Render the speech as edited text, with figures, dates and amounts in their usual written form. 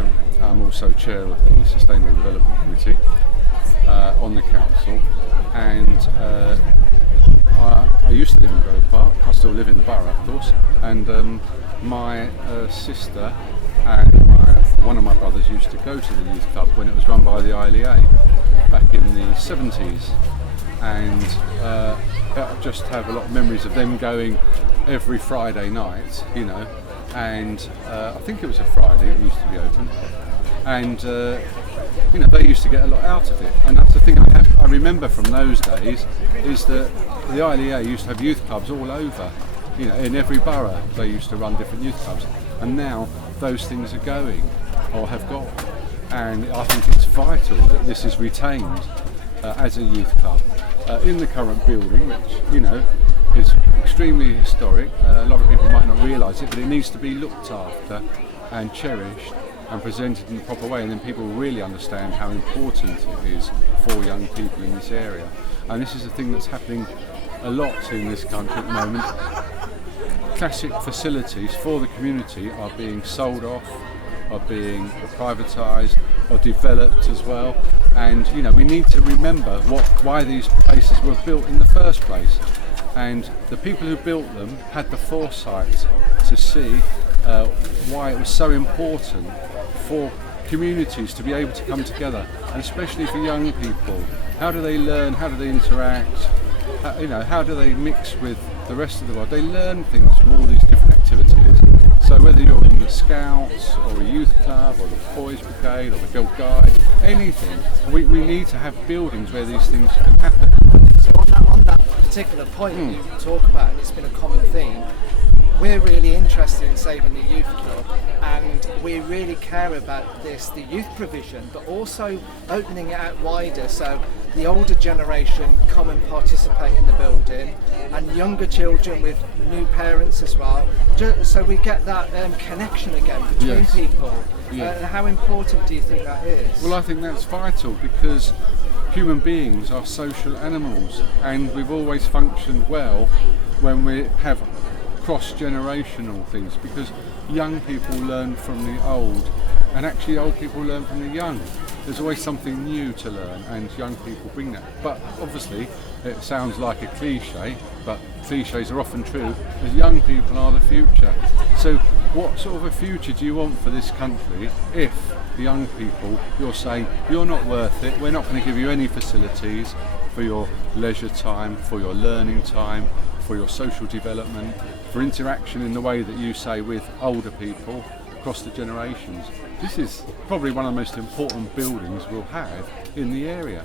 Association. I'm also chair of the Sustainable Development Committee on the council, and I used to live in Grove Park. I still live in the borough, of course, and my sister and one of my brothers used to go to the youth club when it was run by the ILEA back in the 70s, and I just have a lot of memories of them going every Friday night, and I think it was a Friday it used to be open, and they used to get a lot out of it. And that's the thing I remember from those days, is that the ILEA used to have youth clubs all over, in every borough they used to run different youth clubs, and now those things are going, or have gone, and I think it's vital that this is retained as a youth club in the current building, which is extremely historic. A lot of people might not realise it, but it needs to be looked after and cherished and presented in the proper way, and then people really understand how important it is for young people in this area. And this is a thing that's happening a lot in this country at the moment. Classic facilities for the community are being sold off, are being privatised or developed as well, and we need to remember why these places were built in the first place, and the people who built them had the foresight to see why it was so important for communities to be able to come together, and especially for young people. How do they learn? How do they interact? How do they mix with the rest of the world? They learn things from all these different activities. So whether you're in the Scouts or a youth club or the Boys Brigade or the Girl Guide, anything, we need to have buildings where these things can happen. So on that particular point that you talk about, and it's been a common theme, we're really interested in saving the youth club, and we really care about the youth provision, but also opening it out wider so the older generation come and participate in the building, and younger children with new parents as well, so we get that connection again between people. And how important do you think that is? Well, I think that's vital, because human beings are social animals, and we've always functioned well when we have cross-generational things, because young people learn from the old, and actually old people learn from the young. There's always something new to learn, and young people bring that. But obviously it sounds like a cliche, but cliches are often true, as young people are the future. So what sort of a future do you want for this country if the young people, you're saying you're not worth it, we're not going to give you any facilities for your leisure time, for your learning time, for your social development, for interaction in the way that you say with older people across the generations? This is probably one of the most important buildings we'll have in the area,